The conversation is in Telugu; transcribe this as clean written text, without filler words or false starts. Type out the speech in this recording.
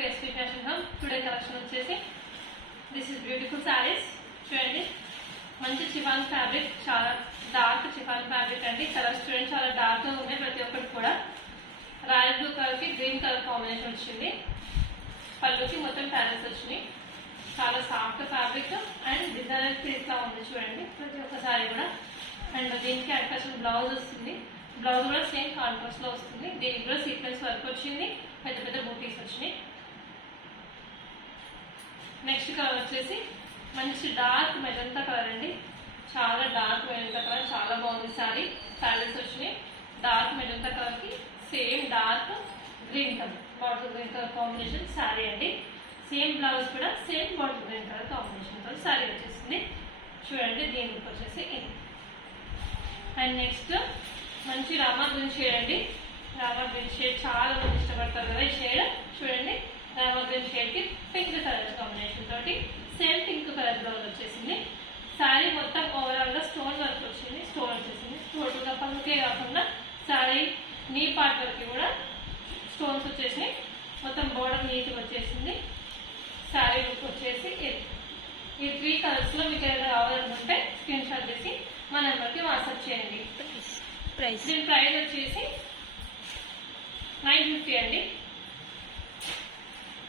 To SP fashion house. Today collection వచ్చేసి దిస్ ఇస్ బ్యూటిఫుల్ శారీస్. చూడండి, మంచి చిఫాన్ ఫ్యాబ్రిక్, చాలా డార్క్ చిఫాన్ ఫ్యాబ్రిక్ అండి. కలర్స్ చూడండి చాలా డార్క్ గా ఉన్నాయి. ప్రతి ఒక్కటి కూడా రాయల్ బ్లూ కలర్ కి గ్రీన్ కలర్ కాంబినేషన్ వచ్చింది. పళ్ళుకి మొత్తం ప్యారెల్స్ వచ్చినాయి. చాలా soft fabric and designer piece లా ఉంది. చూడండి ప్రతి ఒక్క సారీ కూడా. అండ్ దీనికి అటాచ్డ్ బ్లౌజ్ వస్తుంది. బ్లౌజ్ కూడా సేమ్ కాంట్రాస్ట్ లో వస్తుంది. దీనికి కూడా సీక్వెన్స్ వర్క్ వచ్చింది. పెద్ద పెద్ద బూటీస్ వచ్చినాయి. నెక్స్ట్ కలర్ వచ్చేసి మంచి డార్క్ మెజంతా కలర్ అండి. చాలా డార్క్ మెజంతా కలర్, చాలా బాగుంది సారీ. ప్యాలెట్స్ వచ్చినాయి. డార్క్ మెజంతా కలర్ కి same dark green colour, bottle green colour combination sorry అండి. సేమ్ బ్లౌజ్ కూడా same bottle green colour combination తో సారీ వచ్చేసింది. చూడండి దీనికి వచ్చేసి అండ్ నెక్స్ట్ మంచి రామా గ్రీన్ షేడ్ అండి. రామా గ్రీన్ షేడ్ చాలా మంది ఇష్టపడతారు కదా ఈ షేడ్. చూడండి రామా గ్రీన్ షేడ్ కి పింక్ కలర్ కాంబినేషన్ తోటి సేమ్ పింక్ కలర్ బ్లౌజ్ వచ్చేసింది. శారీ మొత్తం ఓవరాల్ గా స్టోన్ వర్క్ వచ్చింది. స్టోన్ వచ్చేసింది. టోటల్గా పళ్ళుకే కాకుండా శారీ నీ పార్ట్ వరకు కూడా స్టోన్స్ వచ్చేసినాయి. మొత్తం బోర్డర్ నీట్గా వచ్చేసింది. శారీ లుక్ వచ్చేసి ఈ 3 కలర్స్ లో మీకు ఏదైనా కావాలనుకుంటే స్క్రీన్ షాట్ చేసి మా నెంబర్కి వాట్సాప్ చేయండి. దీని ప్రైస్ వచ్చేసి 950 అండి.